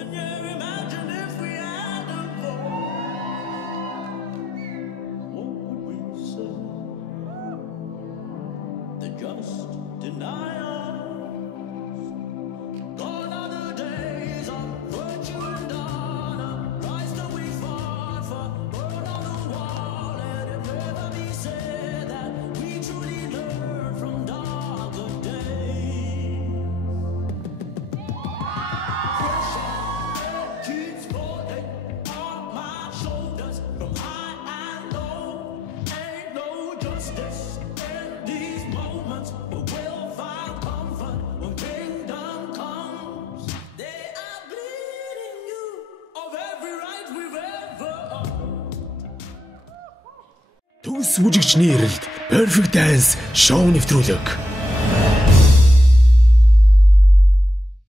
And you imagine if we had a vote, what would we say? The just deny us. Gone are the days of virtue and honor. Rise till we fought for, burn on the wall. Let it never be said that we truly learned from darker days. Pressure keeps falling on my shoulders from high and low. Ain't no justice in these moments, but we'll find comfort when kingdom comes. They are bleeding you of every right we've ever owned. Төвс бүжигчний эрэлт Perfect Dance шоу нэвтрүүлэг.